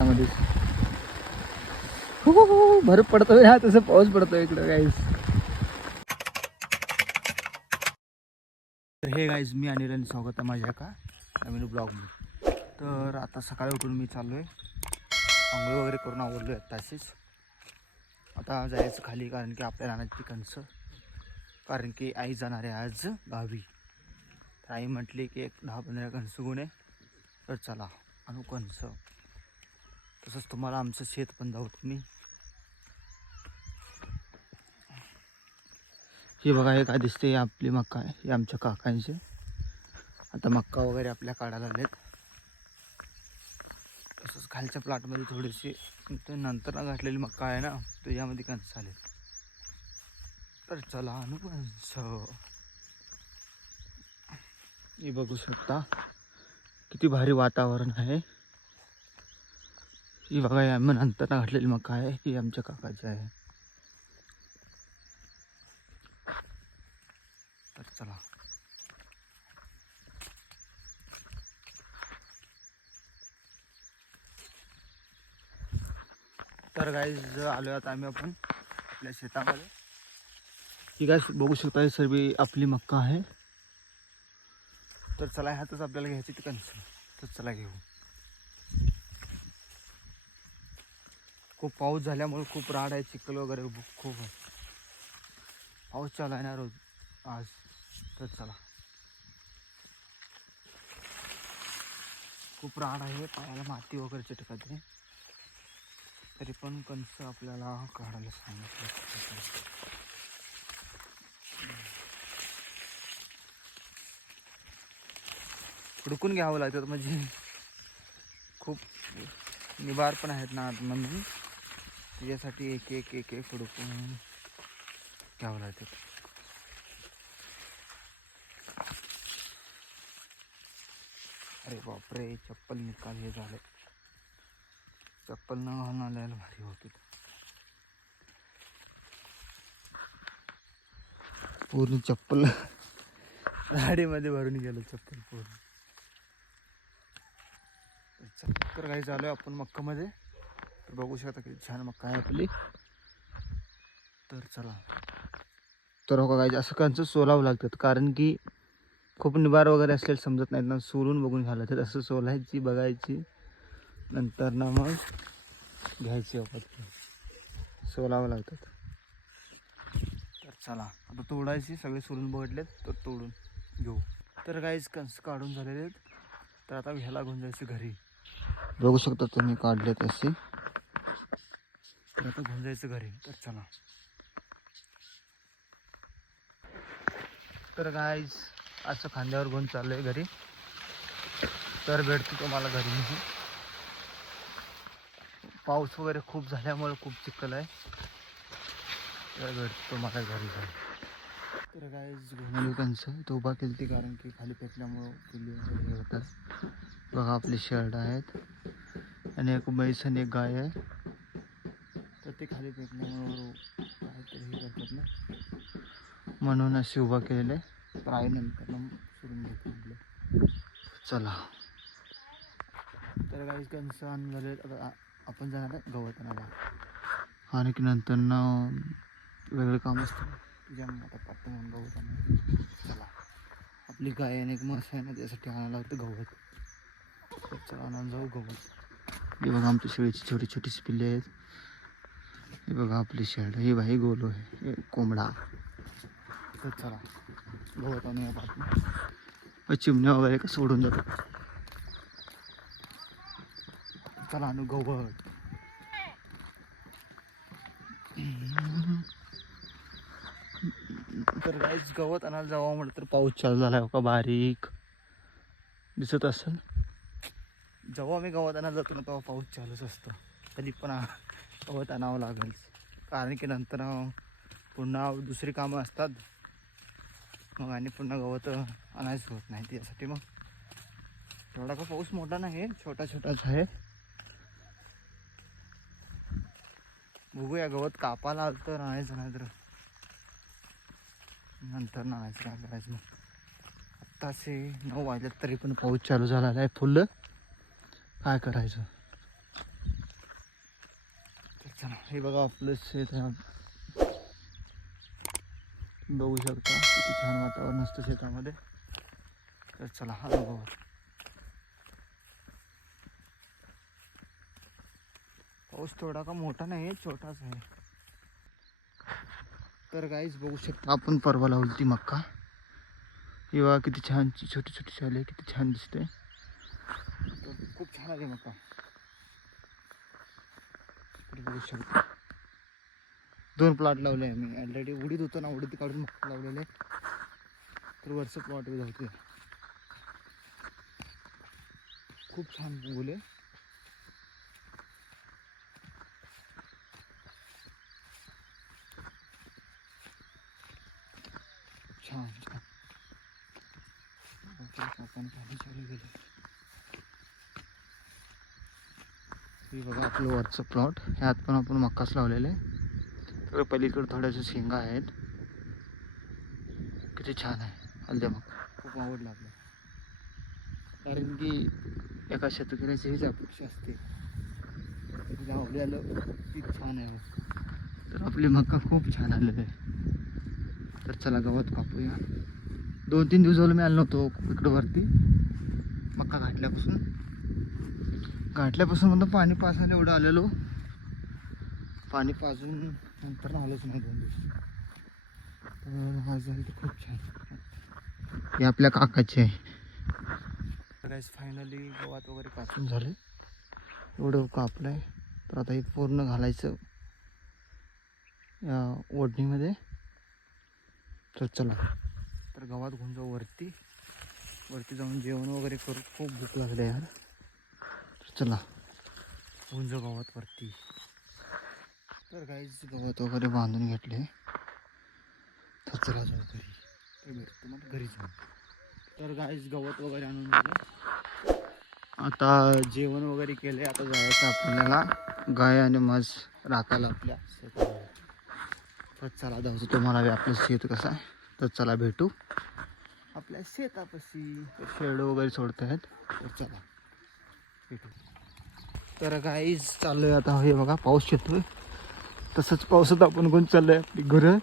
त्यामध्ये हो, हो, हो, हो पडतोय. हा तसं पाऊस पडतोय इकडं गाईस तर हे गाईज मी अनिल आणि स्वागत आहे माझ्या का नवीन ब्लॉगमध्ये तर आता सकाळी उठून मी चाललो आहे आंघोळ वगैरे करून आवडलो आहे ताशीच आता जायचं खाली कारण की आपल्या रानाची कणसं कारण की आई जाणार आहे आज गावी. तर आई म्हटली की एक दहा पंधरा कणसं आहे तर चला आणू कणसं. तसंच तुम्हाला आमचं शेत पण दाखवतो मी. हे बघा हे काय दिसते हे आपली मक्का आहे हे आमच्या काकांचे. आता मक्का वगैरे आपल्या काढायला आलेत. तसंच खालच्या प्लॉटमध्ये थोडीशी ते नंतर ना घातलेली मक्का आहे ना त्याच्यामध्ये कणस आले तर चला आणू हे बघू शकता किती भारी वातावरण आहे. ही बघा या आम्ही नंतर घातलेली मका आहे ही आमच्या काकाची आहे. तर चला. तर गाईज आलो आता आम्ही आपण आपल्या शेतामध्ये. ही गाय बघू शकता ही सर्व आपली मक्का आहे. तर चला ह्यातच आपल्याला घ्यायची ती तर चला घेऊ. खूप पाऊस झाल्यामुळे खूप राड आहे चिखल वगैरे खूप आहे. पाऊस चालू आहे ना रोज आज. तर चला. खूप राड आहे पायाला माती वगैरे चिटकत नाही. तरी पण कंस आपल्याला काढायला सांगितलं. हुडकून घ्यावं लागतं म्हणजे खूप निबार पण आहेत ना आतमधून त्याच्यासाठी एक एक एक एक हुडकून घ्यावं लागतं. अरे बापरे चप्पल निकाल हे झाले. चप्पल न घालून आल्याला भारी होती पूर्ण चप्पल गाडीमध्ये भरून गेलं चप्पल पूर्ण. चक्कर काही चालू आहे आपण मक्कामध्ये? तर बघू शकता की छान मग काय आपली. तर चला. तर हो काय असं कंच सोलावं लागतात. कारण की खूप निबार वगैरे असलेलं समजत नाहीत ना. सोलून बघून घ्यायला तर असं सोलायची बघायची. नंतर ना मग घ्यायची आपण. सोलावं लागतात. तर चला. आता तोडायची सगळे सोलून बघितलेत. तर तोडून घेऊ. तर काहीच कंस काढून झालेले आहेत. तर आता घ्यायला घेऊन जायचं घरी. बघू शकता तुम्ही काढले असे. तर आता घेऊन जायचं घरी. तर चला. तर गाईज असं खांद्यावर घेऊन आहे घरी. तर भेटतो तुम्हाला घरी मी. पाऊस वगैरे खूप झाल्यामुळे खूप चिखल आहे. तर भेटतो तुम्हाला घरी जाऊन. तर गाईज घेऊन आलो तो उभा केली ती कारण की खाली फेकल्यामुळं केली वगैरे होतात. बघा आपले शर्ट आहेत. आणि एक म्हैस आणि एक गाय आहे. ते खाली फेकल्यामुळं काहीतरी हे करतात ना. म्हणून असे उभा केलेलं आहे. प्राय नंतर सोडून घेतो चला. तर काही कन्सर्न झाले आता आपण जाणार आहे गवत आणायला आणि की नंतर ना वेगळं काम असतं. त्याच्यामुळे आता पत्ता म्हणून गवत आणायला चला. आपली गाय आणि एक म्हस आहे ना त्यासाठी आणायला होतं गवत. चला आणायला जाऊ गवत. हे बघा आमच्या शेळीची छोटी छोटीशी पिल्ले आहेत. हे बघा आपली शेळ ही बाई गोलो आहे. हे कोंबडा. तर चला गवत आणूया बातमी चिमण्या वगैरे का सोडून जातात चला आणू गवत. तर काहीच गवत आणायला जावं म्हटलं तर पाऊस चालू झाला का बारीक. दिसत असेल? जेव्हा मी गवत आणायला जातो ना तेव्हा पाऊस चालूच असतो. कधी पण गवत आणावं लागेल. कारण की नंतर पुन्हा दुसरी कामं असतात. मग आणि पुन्हा गवत आणायचं होत नाही त्यासाठी मग. तेवढा का पाऊस मोठा नाही छोटा छोटाच आहे. बघूया गवत कापायला आलं तर आणायचं नाही तर नंतर आणायचं काय करायचं मग. आत्ताचे नऊ वाजल्यात तरी पण पाऊस चालू झालेला आहे फुल काय करायचं? चला हे शेत शकता किती छान वातावरण असतं शेतामध्ये तर चला हा थोडा का मोठा नाही छोटाच आहे तर काहीच बघू शकता आपण परवा लावली ती मक्का। बघा किती छान छोटी छोटी शाली किती छान दिसते खूप छान आली मक्का। दोन प्लॉट लावले आहे मी ऑलरेडी उडीत होतो ना उडीत काढून लावलेले. तर वरचं प्लॉट होते खूप छान बोले. छान. छान आपण पाणी चालू गेले हे बघा आपलं वरचं प्लॉट ह्यात पण आपण मक्काच लावलेले आहे. तर पलीकडे थोड्याशा शेंगा आहेत. किती छान आहे. हलद्या मक्का खूप आवडला आपल्याला. कारण की एका शेतकऱ्याची हीच अपेक्षा असते. म्हणजे लावलेलं किती छान आहे. तर आपली मक्का खूप छान आलेलं आहे. तर चला गवत कापूया. दोन तीन दिवस झालं मी आलो नव्हतो इकडं वरती. मक्का घातल्यापासून. गाठल्यापासून म्हणतो पाणी पासायला एवढं आलेलो. पाणी पाजून नंतर आलोच नाही दोन दिवस. तर आज झाली तर खूप छान हे आपल्या काकाचे आहे. फायनली गवात वगैरे कापून झाले. एवढं कापलं आहे तर आता हे पूर्ण घालायचं या ओढणीमध्ये. तर चला. तर गवात घेऊन जाऊ वरती. वरती जाऊन जेवण वगैरे करू. खूप भूक लागली यार. चला. जाऊ गावात वरती. तर काहीच गवत वगैरे बांधून घेतले. तर चला जाऊ घरी. तर भेटतो मला घरी जाऊ तर काहीच गवत वगैरे आणून दिले. आता जेवण वगैरे केले आता जायचं आपल्याला. गाय आणि म्हस राखायला आपल्या. शेतामध्ये तर चला जाऊ तुम्हाला आपलं शेत कसं आहे. तर चला भेटू. आपल्या शेतापाशी. शेड वगैरे सोडत आहेत तर चला. भेटू तर काहीच चाललोय आता हे बघा पाऊस येतोय. तसंच पावसात आपण कोण चाललोय आपली घरं.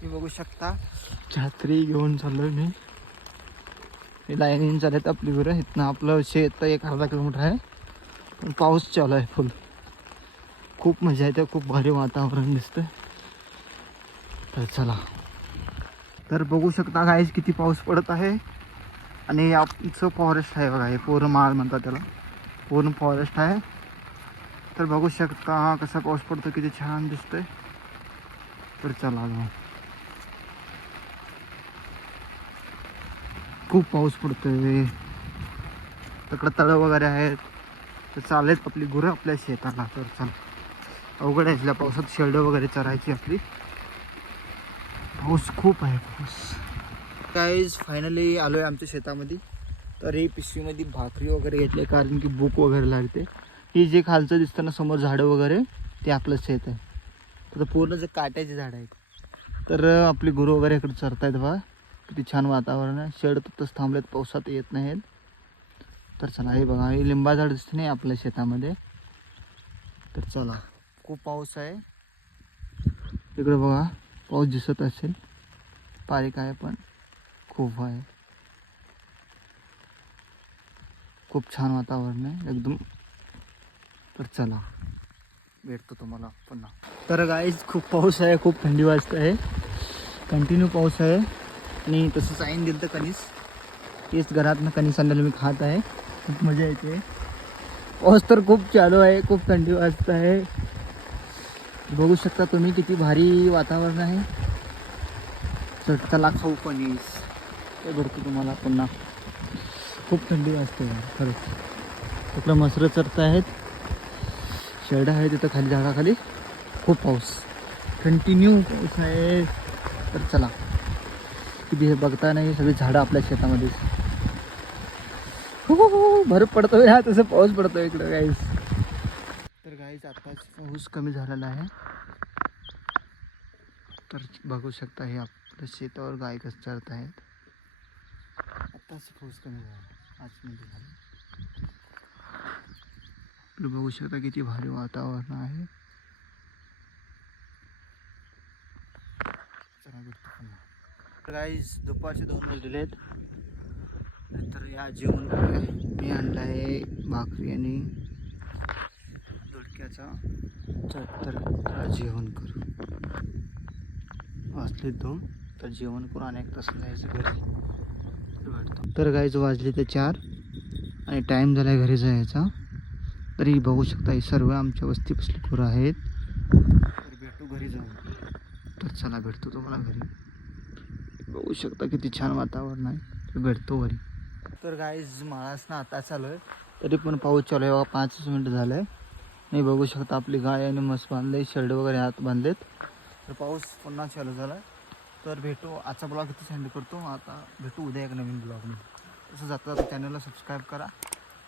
हे बघू शकता छात्री घेऊन चाललोय मी. हे लाईनीन चालत आपली घरं. इथनं आपलं शेत एक अर्धा किलोमीटर आहे. पण पाऊस चालू आहे फुल खूप मजा येते खूप भारी वातावरण दिसतं तर चला. तर बघू शकता गाईज किती पाऊस पडत आहे. आणि आमचं फॉरेस्ट आहे बघा हे पूर्ण माळ म्हणतात त्याला. पूर्ण फॉरेस्ट आहे. तर बघू शकता कसा पाऊस पडतो किती छान दिसतंय. तर चला जाऊ. खूप पाऊस पडतोय. तिकडं तळं वगैरे आहेत. तर चालेत आपली गुरं आपल्या शेताला. तर चला. अवघड आहे पावसात शेरडं वगैरे चरायची आपली. पाऊस खूप आहे पाऊस. काहीच फायनली आलो आहे आमच्या शेतामध्ये. तर ही पिशवीमध्ये भाकरी वगैरे घेतली कारण की भूक वगैरे लागते. ही जे खालचं दिसतं ना समोर झाडं वगैरे ते आपलं शेत आहे. तर पूर्ण जे काट्याचे झाडं आहेत. तर आपली गुरु वगैरे इकडे चरतायत बा किती छान वातावरण आहे. शेड तसंच थांबलेत पावसात येत नाहीत तर चला हे बघा हे लिंबा झाड दिसते नाही आपल्या शेतामध्ये. तर चला खूप पाऊस आहे. इकडे बघा पाऊस दिसत असेल. बारीक आहे पण. खूप आहे. खूप छान वातावरण आहे. एकदम. तर चला भेटतो तुम्हाला पुन्हा. तर गाईज खूप पाऊस आहे खूप थंडी वाजत आहे. कंटिन्यू पाऊस आहे. आणि तसंच आईन दिलं तर कणीस. तेच घरातनं कणीस आणलेलं मी खात आहे. खूप मजा येते. पाऊस तर खूप चालू आहे खूप थंडी वाजत आहे. बघू शकता तुम्ही किती भारी वातावरण आहे. चटकाला खाऊ कणीस. ते भरतो तुम्हाला पुन्हा. खूप थंडी वाजते यार खरंच. तिकडं मसरं चरत आहेत. शेड आहे तिथं खाली झाडाखाली. खूप पाऊस. कंटिन्यू पाऊस आहे. तर चला. किती हे बघता नाही सगळी झाडं आपल्या शेतामध्ये हो हो बरं पडतोय. हा तसं पाऊस पडतोय इकडं गाईस तर गाईस आताच पाऊस कमी झालेला आहे. तर बघू शकता हे आपल्या शेतावर गाय कसं चरत आहेत. आत्ताच पाऊस कमी झाला. आज मध्ये झाला. बघू शकता किती भारी वातावरण आहे. गाईज दुपारचे दोन वाजलेले आहेत. नंतर या जेवण मी आणला आहे भाकरी आणि धुडक्याचा तर जेवण करू. वाजले दोन तर जेवण करून अनेक तास जायचं घरी. तर भेटतो गाईज वाजले ते चार आणि टाईम झाला आहे घरी जायचा. तरी बघू शकता ही सर्व आमच्या वस्ती पोरं आहेत. तर भेटू घरी जाऊन. तर चला भेटतो तुम्हाला घरी. बघू शकता किती छान वातावरण आहे. तर भेटतो घरी. तर गाईज ना आता चालू आहे. तरी पण पाऊस चालू आहे. बघा पाचच मिनटं झालं आहे नाही बघू शकता आपली गाय आणि मस्त बांधले शर्ट वगैरे हात बांधलेत. तर पाऊस पुन्हा चालू झाला आहे तर भेटू आजचा ब्लॉग इथेच हँड करतो. आता भेटू उद्या एक नवीन ब्लॉगमध्ये तसं जाता जाता चॅनलला सबस्क्राईब करा.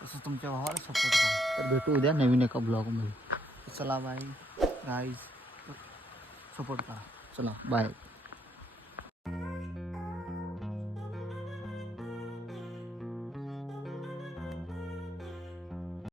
तसंच तुमच्या भावाला सपोर्ट करा. तर भेटू उद्या नवीन एका ब्लॉगमध्ये चला बाय गाईज सपोर्ट करा. चला बाय